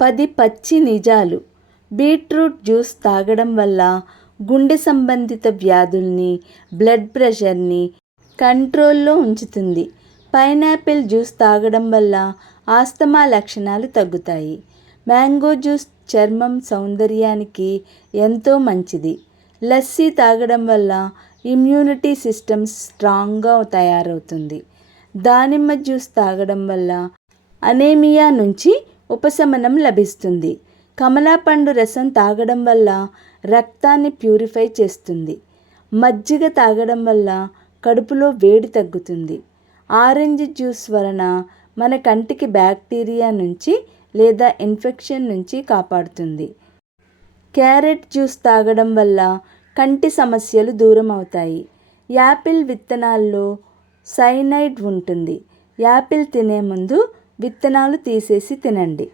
10 పచ్చి నిజాలు. Beetroot juice తాగడం వల్ల గుండె సంబంధిత వ్యాధుల్ని, బ్లడ్ ప్రెషర్ని కంట్రోల్లో ఉంచుతుంది. పైనాపిల్ జ్యూస్ తాగడం వల్ల ఆస్తమా లక్షణాలు తగ్గుతాయి. మ్యాంగో జ్యూస్ చర్మం సౌందర్యానికి ఎంతో మంచిది. లస్సీ తాగడం వల్ల ఇమ్యూనిటీ సిస్టమ్ స్ట్రాంగ్గా తయారవుతుంది. దానిమ్మ జ్యూస్ తాగడం వల్ల అనేమియా నుంచి ఉపశమనం లభిస్తుంది. కమలాపండు రసం తాగడం వల్ల రక్తాన్ని ప్యూరిఫై చేస్తుంది. మజ్జిగ తాగడం వల్ల కడుపులో వేడి తగ్గుతుంది. ఆరెంజ్ జ్యూస్ వలన మన కంటికి బ్యాక్టీరియా నుంచి లేదా ఇన్ఫెక్షన్ నుంచి కాపాడుతుంది. క్యారెట్ జ్యూస్ తాగడం వల్ల కంటి సమస్యలు దూరం అవుతాయి. యాపిల్ విత్తనాల్లో సైనైడ్ ఉంటుంది. యాపిల్ తినే ముందు విత్తనాలు తీసేసి తినండి.